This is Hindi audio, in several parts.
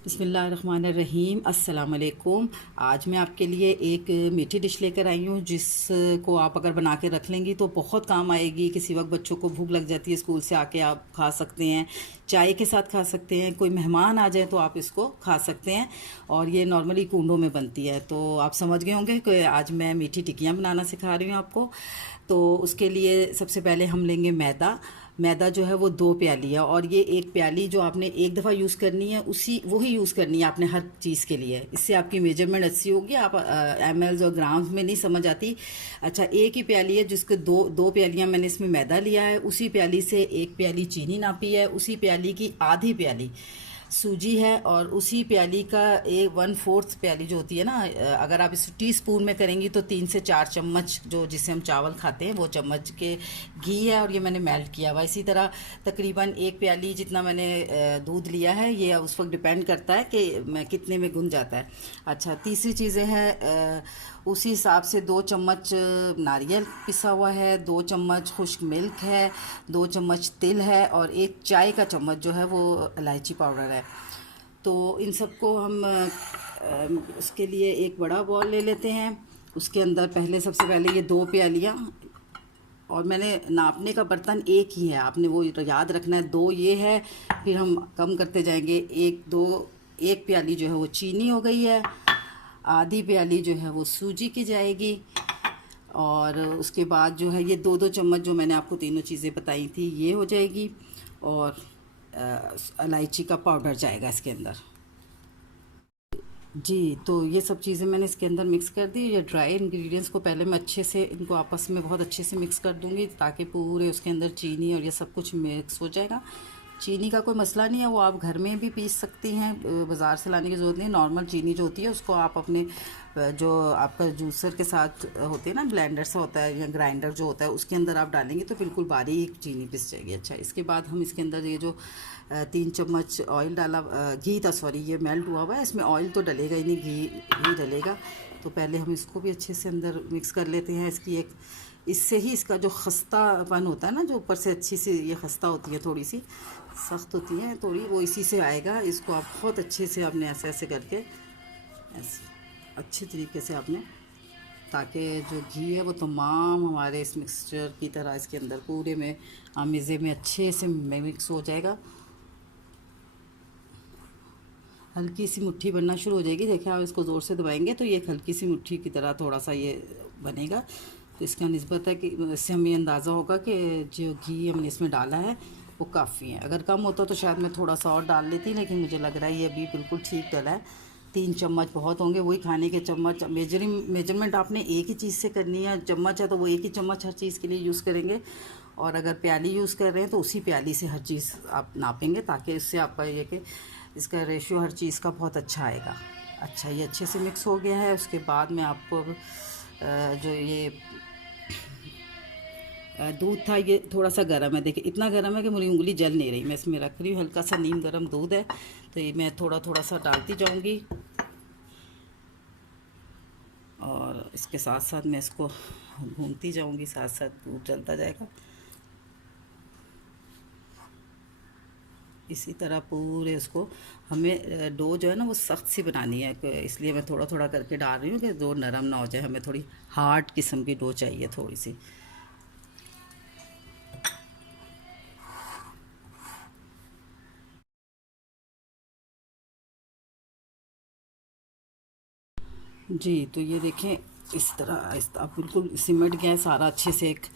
बिस्मिल्लाहिर्रहमानिर्रहीम, अस्सलाम वालेकुम। आज मैं आपके लिए एक मीठी डिश लेकर आई हूँ जिसको आप अगर बना के रख लेंगी तो बहुत काम आएगी। किसी वक्त बच्चों को भूख लग जाती है, स्कूल से आके आप खा सकते हैं, चाय के साथ खा सकते हैं, कोई मेहमान आ जाए तो आप इसको खा सकते हैं। और ये नॉर्मली कूंडों में बनती है। तो आप समझ गए होंगे कि आज मैं मीठी टिक्कियाँ बनाना सिखा रही हूँ आपको। तो उसके लिए सबसे पहले हम लेंगे मैदा। मैदा जो है वो 2 प्याली है, और ये 1 प्याली जो आपने एक दफ़ा यूज़ करनी है उसी वही यूज़ करनी है आपने हर चीज़ के लिए। इससे आपकी मेजरमेंट अच्छी होगी। आप ml और ग्राम्स में नहीं समझ आती। अच्छा, एक ही प्याली है जिसके दो दो प्यालियाँ मैंने इसमें मैदा लिया है। उसी प्याली से 1 प्याली चीनी नापी है, उसी प्याली की आधी प्याली सूजी है, और उसी प्याली का 1/4 प्याली जो होती है ना, अगर आप इस टीस्पून में करेंगी तो 3 से 4 चम्मच जो जिससे हम चावल खाते हैं वो चम्मच के घी है, और ये मैंने मेल्ट किया हुआ। इसी तरह तकरीबन 1 प्याली जितना मैंने दूध लिया है। ये उस वक्त डिपेंड करता है कि मैं कितने में गुन जाता है। अच्छा, तीसरी चीज़ें हैं उसी हिसाब से 2 चम्मच नारियल पिसा हुआ है, 2 चम्मच खुश्क मिल्क है, 2 चम्मच तिल है, और 1 चाय का चम्मच जो है वो इलायची पाउडर है। तो इन सबको हम उसके लिए एक बड़ा बॉल ले लेते हैं। उसके अंदर सबसे पहले ये 2 प्यालियाँ, और मैंने नापने का बर्तन एक ही है, आपने वो याद रखना है। 2 ये है, फिर हम कम करते जाएंगे। 1 प्याली जो है वो चीनी हो गई है, आधी प्याली जो है वो सूजी की जाएगी, और उसके बाद जो है ये 2-2 चम्मच जो मैंने आपको तीनों चीज़ें बताई थी ये हो जाएगी, और इलायची का पाउडर जाएगा इसके अंदर। जी, तो ये सब चीज़ें मैंने इसके अंदर मिक्स कर दी। ये ड्राई इंग्रेडिएंट्स को पहले मैं अच्छे से इनको आपस में बहुत अच्छे से मिक्स कर दूंगी, ताकि पूरे उसके अंदर चीनी और ये सब कुछ मिक्स हो जाएगा। चीनी का कोई मसला नहीं है, वो आप घर में भी पीस सकती हैं, बाज़ार से लाने की ज़रूरत नहीं। नॉर्मल चीनी जो होती है उसको आप अपने जो आपका जूसर के साथ होते हैं ना, ब्लेंडर सा होता है या ग्राइंडर जो होता है, उसके अंदर आप डालेंगे तो बिल्कुल बारीक चीनी पिस जाएगी। अच्छा, इसके बाद हम इसके अंदर ये जो 3 चम्मच ऑयल डाला, घी था, सॉरी, ये मेल्ट हुआ हुआ है, इसमें ऑयल तो डलेगा ही नहीं, घी डलेगा। तो पहले हम इसको भी अच्छे से अंदर मिक्स कर लेते हैं। इससे ही इसका जो खस्तापन होता है ना, जो ऊपर से अच्छी सी ये खस्ता होती है, थोड़ी सी सख्त होती है थोड़ी, वो इसी से आएगा। इसको आप बहुत अच्छे से आपने ऐसे ऐसे करके ऐसे अच्छी तरीके से आपने, ताकि जो घी है वो तमाम हमारे इस मिक्सचर की तरह इसके अंदर पूरे में आमेज़े में अच्छे से मिक्स हो जाएगा। हल्की सी मुट्ठी बनना शुरू हो जाएगी। देखिए, आप इसको ज़ोर से दबाएंगे तो ये एक हल्की सी मुट्ठी की तरह थोड़ा सा ये बनेगा। तो इसका निस्बत है कि इससे हमें अंदाज़ा होगा कि जो घी हमने इसमें डाला है वो काफ़ी है। अगर कम होता तो शायद मैं थोड़ा सा और डाल लेती, लेकिन मुझे लग रहा है ये अभी बिल्कुल ठीक डला है। 3 चम्मच बहुत होंगे, वही खाने के चम्मच। मेजरमेंट आपने एक ही चीज़ से करनी है। चम्मच है तो वो एक ही चम्मच हर चीज़ के लिए यूज़ करेंगे, और अगर प्याली यूज़ कर रहे हैं तो उसी प्याली से हर चीज़ आप नापेंगे, ताकि इससे आपका ये कि इसका रेशियो हर चीज़ का बहुत अच्छा आएगा। अच्छा, ये अच्छे से मिक्स हो गया है। उसके बाद मैं आपको जो ये दूध था ये थोड़ा सा गर्म है। देखिए, इतना गर्म है कि मेरी उंगली जल नहीं रही। मैं इसमें रख रही हूँ, हल्का सा नीम गर्म दूध है, तो ये मैं थोड़ा थोड़ा सा डालती जाऊँगी, और इसके साथ साथ मैं इसको भूनती जाऊँगी, साथ साथ दूध चलता जाएगा। इसी तरह पूरे उसको हमें डो जो है ना वो सख्त सी बनानी है, इसलिए मैं थोड़ा थोड़ा करके डाल रही हूँ कि डो नरम ना हो जाए। हमें थोड़ी हार्ड किस्म की डो चाहिए, थोड़ी सी। जी, तो ये देखें, इस तरह अब बिल्कुल सिमट गया है सारा अच्छे से, एक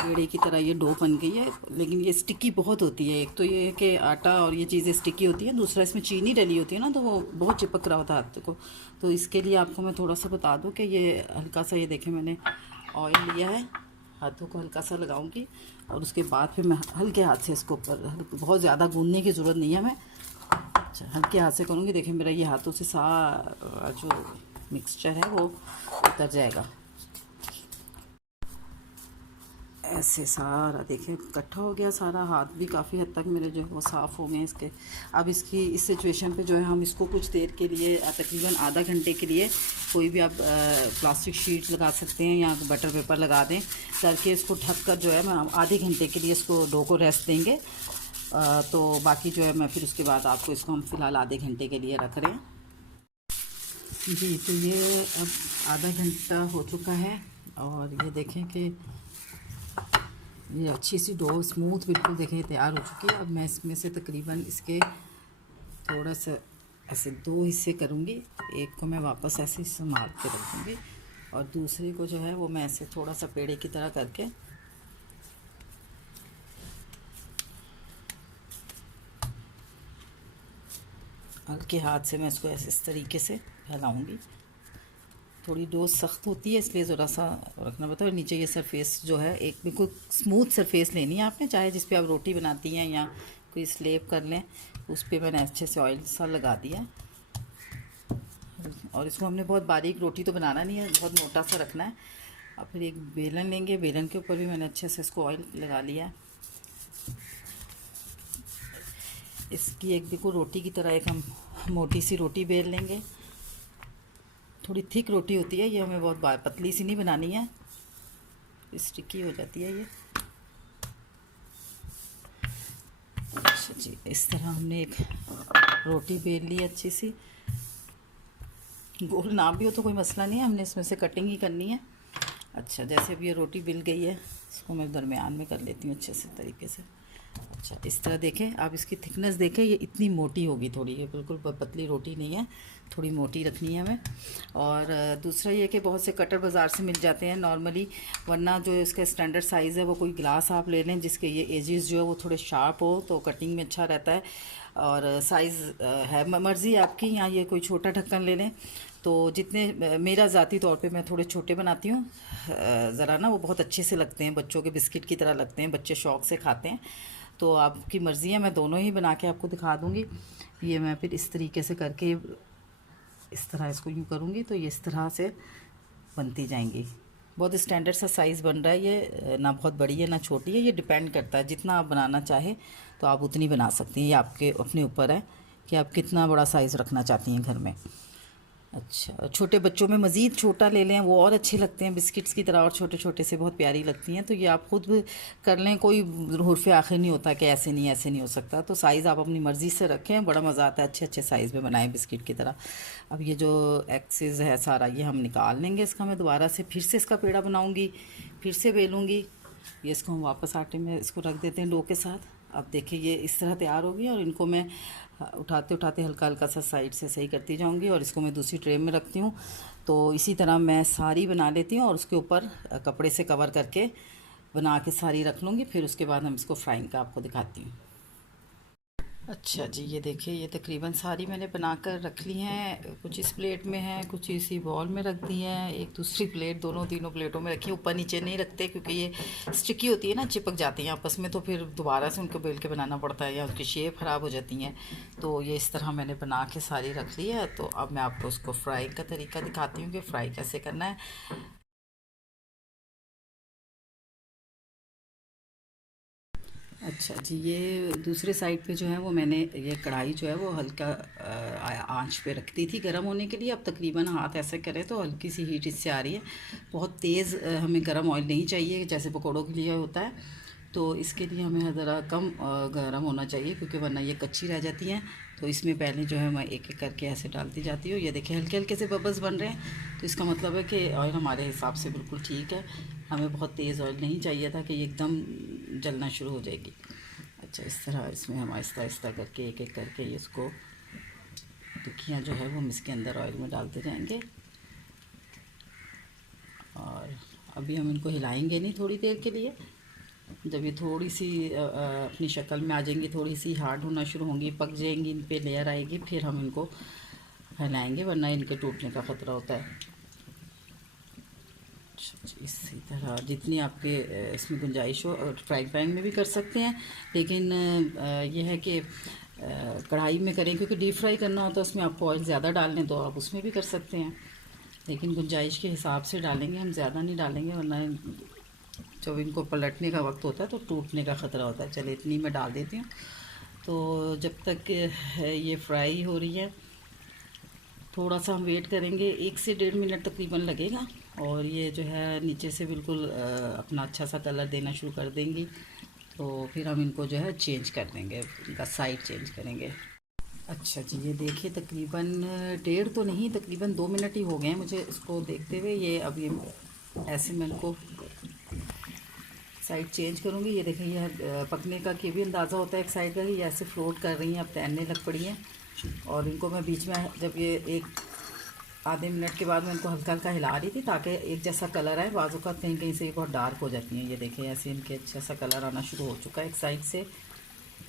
पेड़े की तरह ये डो बन गई है। लेकिन ये स्टिकी बहुत होती है। एक तो ये है कि आटा और ये चीज़ें स्टिकी होती है, दूसरा इसमें चीनी डली होती है ना, तो वो बहुत चिपक रहा होता है हाथ को। तो इसके लिए आपको मैं थोड़ा सा बता दूं कि ये हल्का सा, ये देखें, मैंने ऑयल लिया है, हाथों को हल्का सा लगाऊंगी, और उसके बाद फिर मैं हल्के हाथ से इसको ऊपर, बहुत ज़्यादा गूंदने की ज़रूरत नहीं है हमें। अच्छा, हल्के हाथ से करूँगी। देखें, मेरा ये हाथों से सारा जो मिक्सचर है वो उतर जाएगा, ऐसे सारा। देखें, इकट्ठा हो गया सारा। हाथ भी काफ़ी हद तक मेरे जो है वो साफ़ हो गए इसके। अब इसकी इस सिचुएशन पे जो है हम इसको कुछ देर के लिए, तकरीबन आधा घंटे के लिए, कोई भी आप प्लास्टिक शीट लगा सकते हैं या बटर पेपर लगा दें, करके इसको ढक कर जो है हम आधे घंटे के लिए इसको डो को रेस्ट देंगे। तो बाकी जो है मैं फिर उसके बाद आपको इसको हम फ़िलहाल आधे घंटे के लिए रख रहे हैं। जी, तो ये अब आधा घंटा हो चुका है और ये देखें कि ये अच्छी सी डो स्मूथ बिल्कुल देखें तैयार हो चुकी है। अब मैं इसमें से तकरीबन इसके थोड़ा सा ऐसे 2 हिस्से करूँगी। एक को मैं वापस ऐसे संभाल के रखूँगी और दूसरे को जो है वो मैं ऐसे थोड़ा सा पेड़े की तरह करके हल्के हाथ से मैं इसको ऐसे इस तरीके से फैलाऊँगी। थोड़ी डो सख्त होती है इसलिए ज़रा सा रखना पड़ता है। और नीचे ये सरफेस जो है एक बिल्कुल स्मूथ सरफेस लेनी है आपने, चाहे जिस पे आप रोटी बनाती हैं या कोई स्लेब कर लें, उस पर मैंने अच्छे से ऑयल सा लगा दिया। और इसको हमने बहुत बारीक रोटी तो बनाना नहीं है, बहुत मोटा सा रखना है। अब फिर एक बेलन लेंगे, बेलन के ऊपर भी मैंने अच्छे से इसको ऑयल लगा लिया है। इसकी एक बिल्कुल रोटी की तरह एक हम मोटी सी रोटी बेल लेंगे। थोड़ी थिक रोटी होती है ये, हमें बहुत पतली सी नहीं बनानी है, स्टिकी हो जाती है ये। अच्छा जी, इस तरह हमने एक रोटी बेल ली अच्छी सी। गोल ना भी हो तो कोई मसला नहीं है, हमने इसमें से कटिंग ही करनी है। अच्छा, जैसे भी ये रोटी बिल गई है इसको मैं दरमियान में कर लेती हूँ अच्छे से तरीके से। अच्छा, इस तरह देखें आप, इसकी थिकनेस देखें, ये इतनी मोटी होगी थोड़ी, ये बिल्कुल पतली रोटी नहीं है, थोड़ी मोटी रखनी है हमें। और दूसरा ये कि बहुत से कटर बाज़ार से मिल जाते हैं नॉर्मली, वरना जो इसका स्टैंडर्ड साइज़ है वो कोई गिलास आप ले लें जिसके ये एजेस जो है वो थोड़े शार्प हो, तो कटिंग में अच्छा रहता है। और साइज़ है मर्ज़ी आपकी, यहाँ ये कोई छोटा ढक्कन ले लें। तो जितने मेरा ज़ाती तौर पे मैं थोड़े छोटे बनाती हूँ, ज़रा ना वो बहुत अच्छे से लगते हैं, बच्चों के बिस्किट की तरह लगते हैं, बच्चे शौक़ से खाते हैं। तो आपकी मर्ज़ी है, मैं दोनों ही बना के आपको दिखा दूँगी। ये मैं फिर इस तरीके से करके इस तरह इसको यूँ करूँगी तो ये इस तरह से बनती जाएंगी। बहुत स्टैंडर्ड सा साइज़ बन रहा है ये, ना बहुत बड़ी है ना छोटी है, ये डिपेंड करता है, जितना आप बनाना चाहें तो आप उतनी बना सकती हैं। ये आपके अपने ऊपर है कि आप कितना बड़ा साइज़ रखना चाहती हैं घर में। अच्छा, छोटे बच्चों में मज़ीद छोटा ले लें, वो और अच्छे लगते हैं बिस्किट्स की तरह, और छोटे छोटे से बहुत प्यारी लगती हैं। तो ये आप खुद कर लें, कोई हुर्फ़े आखिर नहीं होता कि ऐसे नहीं हो सकता। तो साइज़ आप अपनी मर्ज़ी से रखें, बड़ा मज़ा आता है, अच्छे अच्छे साइज़ में बनाएं बिस्किट की तरह। अब ये जो एक्सेस है सारा ये हम निकाल लेंगे इसका। मैं दोबारा से फिर से इसका पेड़ा बनाऊँगी, फिर से बेलूँगी। ये इसको हम वापस आटे में इसको रख देते हैं डो के साथ। अब देखिए ये इस तरह तैयार होगी और इनको मैं उठाते उठाते हल्का हल्का सा साइड से सही करती जाऊंगी और इसको मैं दूसरी ट्रे में रखती हूँ। तो इसी तरह मैं सारी बना लेती हूँ और उसके ऊपर कपड़े से कवर करके बना के सारी रख लूँगी। फिर उसके बाद हम इसको फ्राइंग का आपको दिखाती हूँ। अच्छा जी, ये देखिए ये तकरीबन सारी मैंने बनाकर रख ली हैं। कुछ इस प्लेट में है, कुछ इसी बॉल में रख दी हैं, एक दूसरी प्लेट, दोनों तीनों प्लेटों में रखी। ऊपर नीचे नहीं रखते क्योंकि ये स्टिकी होती है ना, चिपक जाती हैं आपस में, तो फिर दोबारा से उनको बेल के बनाना पड़ता है या उसकी शेप ख़राब हो जाती हैं। तो ये इस तरह मैंने बना के सारी रख ली है। तो अब मैं आपको उसको फ्राई का तरीका दिखाती हूँ कि फ़्राई कैसे करना है। अच्छा जी, ये दूसरे साइड पे जो है वो मैंने ये कढ़ाई जो है वो हल्का आंच पे रख दी थी गर्म होने के लिए। अब तकरीबन हाथ ऐसे करें तो हल्की सी हीट इससे आ रही है। बहुत तेज़ हमें गर्म ऑयल नहीं चाहिए जैसे पकौड़ों के लिए होता है, तो इसके लिए हमें ज़रा कम गर्म होना चाहिए क्योंकि वरना ये कच्ची रह जाती हैं। तो इसमें पहले जो है मैं एक एक करके ऐसे डालती जाती हूँ। ये देखिए हल्के हल्के से बबल्स बन रहे हैं, तो इसका मतलब है कि ऑयल हमारे हिसाब से बिल्कुल ठीक है। हमें बहुत तेज़ ऑयल नहीं चाहिए था कि ये एकदम जलना शुरू हो जाएगी। अच्छा, इस तरह इसमें हम आहिस्ता आहिस्ता करके एक एक करके इसको टिक्कियाँ जो है वो हम इसके अंदर ऑयल में डालते जाएंगे। और अभी हम इनको हिलाएंगे नहीं थोड़ी देर के लिए। जब ये थोड़ी सी अपनी शक्ल में आ जाएंगी, थोड़ी सी हार्ड होना शुरू होंगी, पक जाएंगी, इन पे लेयर आएगी, फिर हम इनको हिलाएंगे, वरना इनके टूटने का ख़तरा होता है। इसी तरह जितनी आपके इसमें गुंजाइश हो, फ्राइंग पैन में भी कर सकते हैं, लेकिन यह है कि कढ़ाई में करें क्योंकि डीप फ्राई करना होता है, उसमें आपको ऑयल ज़्यादा डालने तो आप उसमें भी कर सकते हैं, लेकिन गुंजाइश के हिसाब से डालेंगे, हम ज़्यादा नहीं डालेंगे वरना जब इनको पलटने का वक्त होता है तो टूटने का ख़तरा होता है। चलिए इतनी मैं डाल देती हूँ। तो जब तक ये फ्राई हो रही है थोड़ा सा हम वेट करेंगे, 1 से 1.5 मिनट तकरीबन लगेगा, और ये जो है नीचे से बिल्कुल अपना अच्छा सा कलर देना शुरू कर देंगी। तो फिर हम इनको जो है चेंज कर देंगे, इनका साइड चेंज करेंगे। अच्छा जी, ये देखिए तकरीबन 1.5 तो नहीं, तकरीबन 2 मिनट ही हो गए हैं मुझे इसको देखते हुए। ये अब ये ऐसे मैं इनको साइड चेंज करूँगी। ये देखें, ये पकने का ये भी अंदाज़ा होता है एक साइड का, ये ऐसे फ्लोट कर रही हैं, अब तैरने लग पड़ी हैं। और इनको मैं बीच में जब ये एक आधे मिनट के बाद मैं इनको हल्का हल्का हिला रही थी ताकि एक जैसा कलर आए। बाजू का कहीं कहीं से ये बहुत डार्क हो जाती हैं। ये देखें ऐसे इनके अच्छा सा कलर आना शुरू हो चुका है एक साइड से।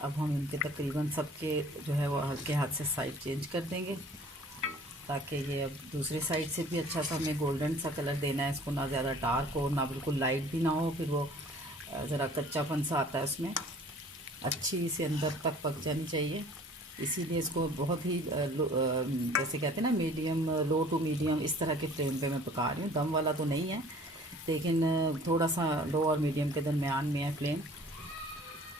अब हम इनके तकरीबन सबके जो है वो हल्के हाथ से साइड चेंज कर देंगे ताकि ये अब दूसरी साइड से भी अच्छा सा हमें गोल्डन सा कलर देना है इसको, ना ज़्यादा डार्क हो ना बिल्कुल लाइट भी ना हो, फिर वो ज़रा कच्चापन सा आता है उसमें। अच्छी से अंदर तक पक जानी चाहिए, इसीलिए इसको बहुत ही जैसे कहते हैं ना मीडियम, लो टू मीडियम इस तरह के फ्लेम पे मैं पका रही हूँ। दम वाला तो नहीं है, लेकिन थोड़ा सा लो और मीडियम के दरमियान में है फ्लेम।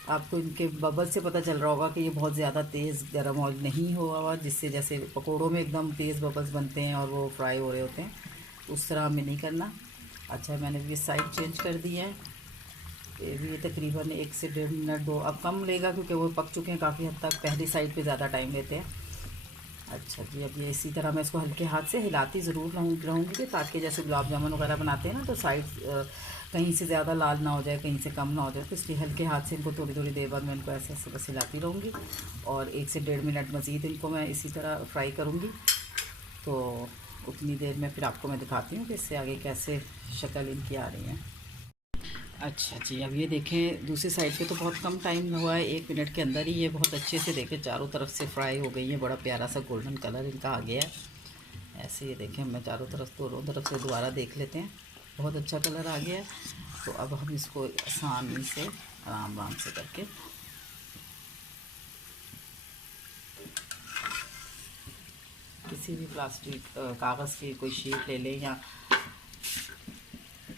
आपको इनके बबल से पता चल रहा होगा कि ये बहुत ज़्यादा तेज़ गर्म ऑयल नहीं हुआ, जिससे जैसे पकोड़ों में एकदम तेज़ बबल्स बनते हैं और वो फ्राई हो रहे होते हैं, उस तरह हमें नहीं करना। अच्छा, मैंने ये साइड चेंज कर दी है। ये भी तकरीबन 1 से 1.5 मिनट, 2 अब कम लेगा क्योंकि वो पक चुके हैं काफ़ी हद तक। पहली साइड पे ज़्यादा टाइम लेते हैं। अच्छा जी, अब ये इसी तरह मैं इसको हल्के हाथ से हिलाती ज़रूर रहूँगी ताकि जैसे गुलाब जामुन वगैरह बनाते हैं ना, तो साइड कहीं से ज़्यादा लाल ना हो जाए, कहीं से कम ना हो जाए, तो इसलिए हल्के हाथ से इनको थोड़ी थोड़ी देर बाद मैं इनको ऐसे ऐसे बस हिलाती रहूँगी। और 1 से 1.5 मिनट मज़ीद इनको मैं इसी तरह फ्राई करूँगी। तो उतनी देर में फिर आपको मैं दिखाती हूँ कि इससे आगे कैसे शक्ल इनकी आ रही है। अच्छा जी, अब ये देखें दूसरी साइड पे तो बहुत कम टाइम हुआ है, 1 मिनट के अंदर ही ये बहुत अच्छे से देखें चारों तरफ से फ्राई हो गई है। बड़ा प्यारा सा गोल्डन कलर इनका आ गया है। ऐसे ये देखें, मैं चारों तरफ से दोबारा देख लेते हैं, बहुत अच्छा कलर आ गया है। तो अब हम इसको आसानी से आराम आराम से करके किसी भी प्लास्टिक कागज़ की कोई शीट ले लें, या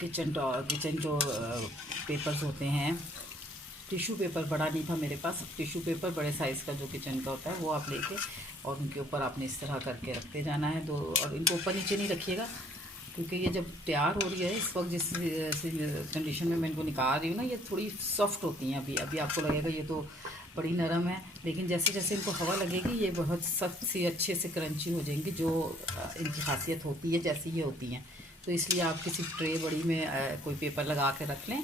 किचन जो पेपर्स होते हैं, टिश्यू पेपर बड़ा नहीं था मेरे पास, टिश्यू पेपर बड़े साइज़ का जो किचन का होता है वो आप लेके और उनके ऊपर आपने इस तरह करके रखते जाना है। तो और इनको ऊपर नीचे नहीं रखिएगा, क्योंकि ये जब तैयार हो रही है इस वक्त जिस कंडीशन में मैं इनको निकाल रही हूँ ना, ये थोड़ी सॉफ्ट होती हैं। अभी आपको लगेगा ये तो बड़ी नरम है, लेकिन जैसे जैसे इनको हवा लगेगी ये बहुत सख्त सी अच्छे से क्रंची हो जाएंगी, जो इनकी खासियत होती है जैसी ये होती हैं। तो इसलिए आप किसी ट्रे बड़ी में कोई पेपर लगा के रख लें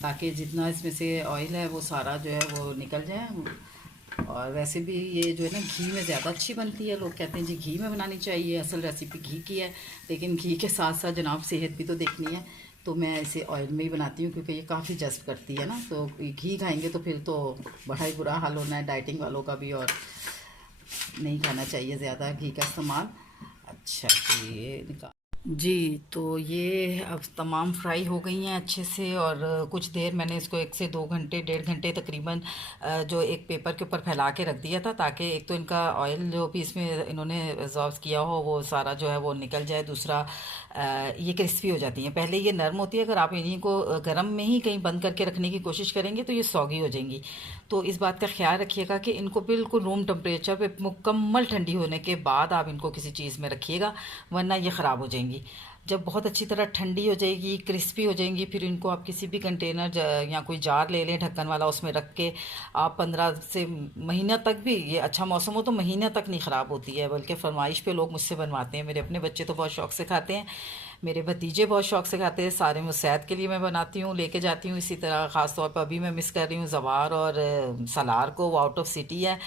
ताकि जितना इसमें से ऑयल है वो सारा जो है वो निकल जाए। और वैसे भी ये जो है ना घी में ज़्यादा अच्छी बनती है। लोग कहते हैं जी घी में बनानी चाहिए, असल रेसिपी घी की है, लेकिन घी के साथ साथ जनाब सेहत भी तो देखनी है। तो मैं इसे ऑयल में ही बनाती हूँ क्योंकि ये काफ़ी जज्ब करती है ना। तो घी खाएंगे तो फिर तो बड़ा ही बुरा हाल होना है डाइटिंग वालों का भी, और नहीं खाना चाहिए ज़्यादा घी का इस्तेमाल। अच्छा जी, ये निकाल जी। तो ये अब तमाम फ्राई हो गई हैं अच्छे से, और कुछ देर मैंने इसको 1 से 2 घंटे, 1.5 घंटे तकरीबन जो एक पेपर के ऊपर फैला के रख दिया था ताकि एक तो इनका ऑयल जो भी इसमें इन्होंने एब्जॉर्ब किया हो वो सारा जो है वो निकल जाए। दूसरा ये क्रिस्पी हो जाती हैं, पहले ये नरम होती है, अगर आप इन्हीं को गर्म में ही कहीं बंद करके रखने की कोशिश करेंगे तो ये सौगी हो जाएंगी। तो इस बात का ख्याल रखिएगा कि इनको बिल्कुल रूम टेम्परेचर पे मुकम्मल ठंडी होने के बाद आप इनको किसी चीज़ में रखिएगा, वरना ये ख़राब हो जाएंगी। जब बहुत अच्छी तरह ठंडी हो जाएगी, क्रिस्पी हो जाएंगी, फिर इनको आप किसी भी कंटेनर या कोई जार ले लें ढक्कन वाला, उसमें रख के आप 15 से महीना तक भी, ये अच्छा मौसम हो तो महीना तक नहीं ख़राब होती है, बल्कि फरमाइश पे लोग मुझसे बनवाते हैं। मेरे अपने बच्चे तो बहुत शौक़ से खाते हैं, मेरे भतीजे बहुत शौक़ से खाते हैं, सारे मुस्तैद के लिए मैं बनाती हूँ, लेके जाती हूँ। इसी तरह ख़ास तौर पर अभी मैं मिस कर रही हूँ जवार और सलार को, वो आउट ऑफ सिटी है,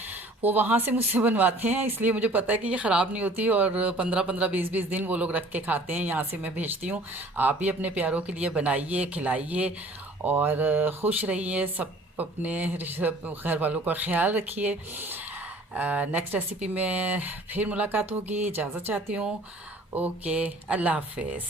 वो वहाँ से मुझसे बनवाते हैं, इसलिए मुझे पता है कि ये ख़राब नहीं होती, और 15-15, 20-20 दिन वो लोग रख के खाते हैं। यहाँ से मैं भेजती हूँ। आप भी अपने प्यारों के लिए बनाइए, खिलाइए और ख़ुश रहिए। सब अपने घर वालों का ख्याल रखिए। नेक्स्ट रेसिपी में फिर मुलाकात होगी, इजाज़त चाहती हूँ। ओके, अल्लाह हाफ़िज़।